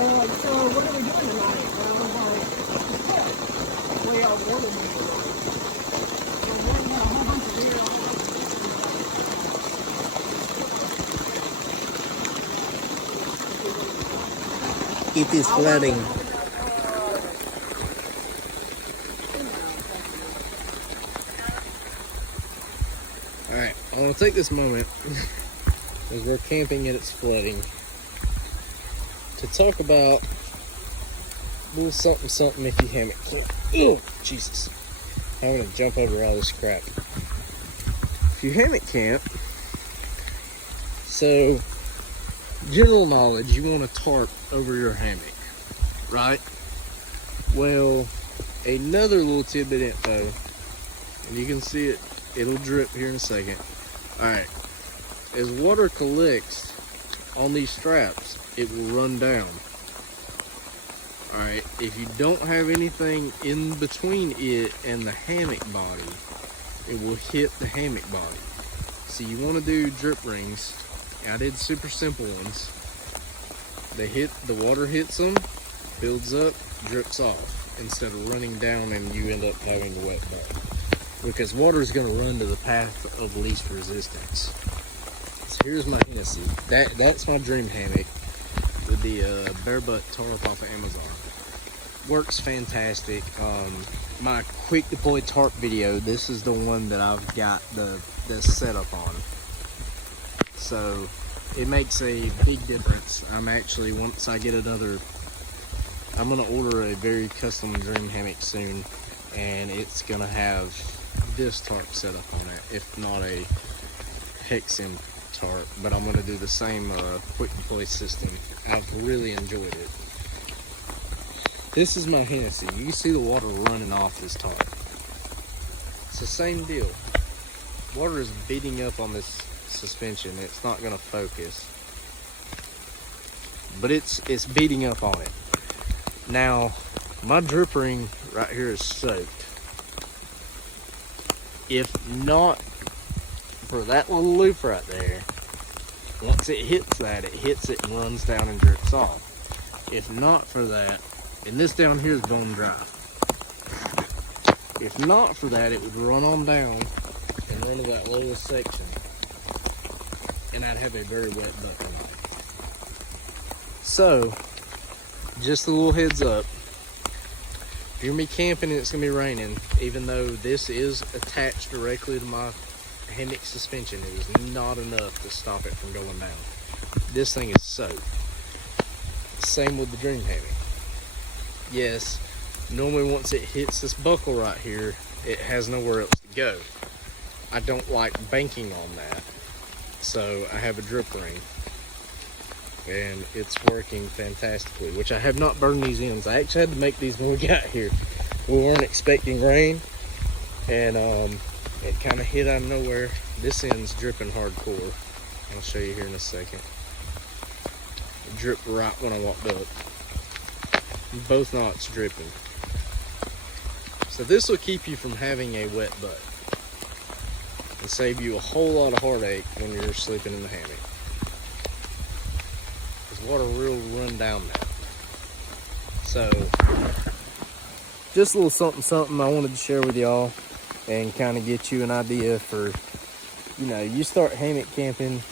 they're like, so what are we doing tonight? And I was like, we are water meeting. So we're going to have a whole bunch of deer on It is flooding. Alright, I want to take this moment as we're camping and it's flooding to talk about a little something if you hammock camp. Oh, Jesus. I'm going to jump over all this crap. If you hammock camp, so general knowledge, you want a tarp over your hammock, right? Well, another little tidbit info, and you can see it, it'll drip here in a second. Alright, as water collects on these straps, it will run down. Alright, if you don't have anything in between it and the hammock body, it will hit the hammock body. So you want to do drip rings. I did super simple ones. They hit, the water hits them, builds up, drips off, instead of running down and you end up having a wet butt. Because water is going to run to the path of least resistance. So here's my Hennessy. That's my dream hammock with the bare butt tarp off of Amazon. Works fantastic. My quick deploy tarp video, this is the one that I've got the setup on. So it makes a big difference. I'm actually, once I get another, I'm gonna order a very custom dream hammock soon, and it's gonna have this tarp set up on it, if not a Hexim tarp, but I'm gonna do the same quick deploy system. I've really enjoyed it. This is my Hennessy. You can see the water running off this tarp. It's the same deal. Water is beating up on this suspension. It's not gonna focus, but it's beating up on it. Now, my drip ring right here is soaked. If not for that little loop right there, once it hits that, it hits it and runs down and drips off. If not for that, and this down here is bone dry. If not for that, it would run on down and run to that lowest section, and I'd have a very wet butt tonight. So, just a little heads up. If you're gonna be camping and it's gonna be raining, even though this is attached directly to my hammock suspension, it is not enough to stop it from going down. This thing is soaked. Same with the dream hammock. Yes, normally once it hits this buckle right here, it has nowhere else to go. I don't like banking on that, so I have a drip ring, and it's working fantastically, which I have not burned these ends. I actually had to make these when we got here. We weren't expecting rain, and it kind of hit out of nowhere. This end's dripping hardcore. I'll show you here in a second. It dripped right when I walked up. Both knots dripping. So this will keep you from having a wet butt and save you a whole lot of heartache when you're sleeping in the hammock. Because water will run down now. So just a little something I wanted to share with y'all and kind of get you an idea for, you know, you start hammock camping.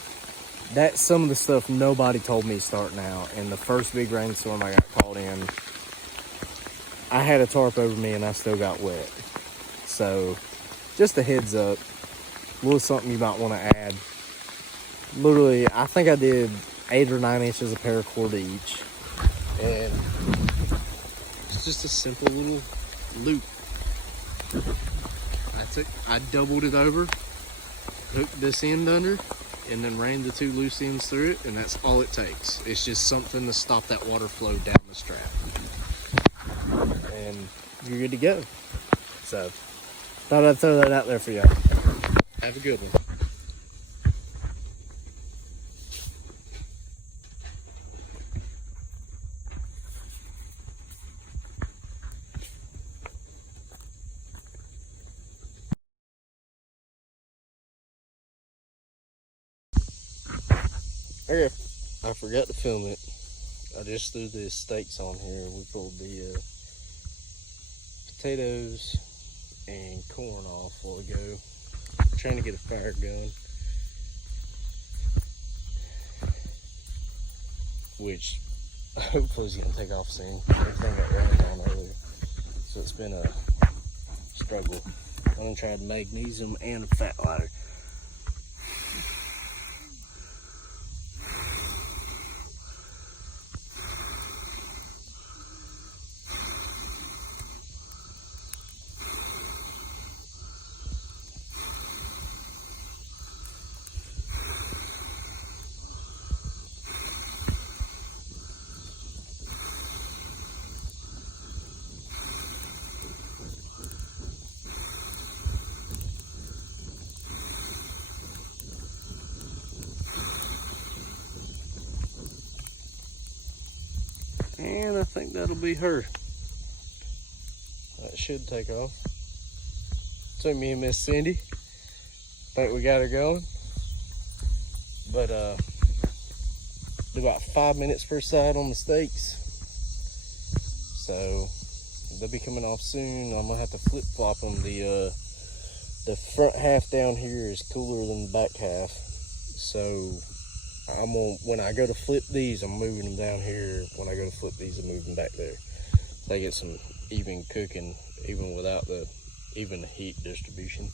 That's some of the stuff nobody told me starting out. And the first big rainstorm I got caught in, I had a tarp over me and I still got wet. So just a heads up, a little something you might want to add. Literally, I think I did 8 or 9 inches of paracord each. And it's just a simple little loop. I doubled it over, hooked this end under, and then ran the 2 loose ends through it, and that's all it takes. It's just something to stop that water flow down the strap. And you're good to go. So, thought I'd throw that out there for y'all. Have a good one. Okay, I forgot to film it. I just threw the steaks on here. We pulled the potatoes and corn off a while ago. Trying to get a fire going, which hopefully is gonna take off soon. Everything got rained on earlier, so it's been a struggle. I'm gonna try magnesium and a fat lighter. And I think that'll be her. That should take off. Took me and Miss Cindy. Think we got her going. But do about 5 minutes per side on the steaks. So they'll be coming off soon. I'm gonna have to flip flop them. The front half down here is cooler than the back half. So when I go to flip these, I'm moving them down here. When I go to flip these, I'm moving back there. They get some even cooking, even without the even heat distribution.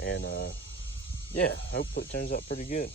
And yeah, hopefully it turns out pretty good.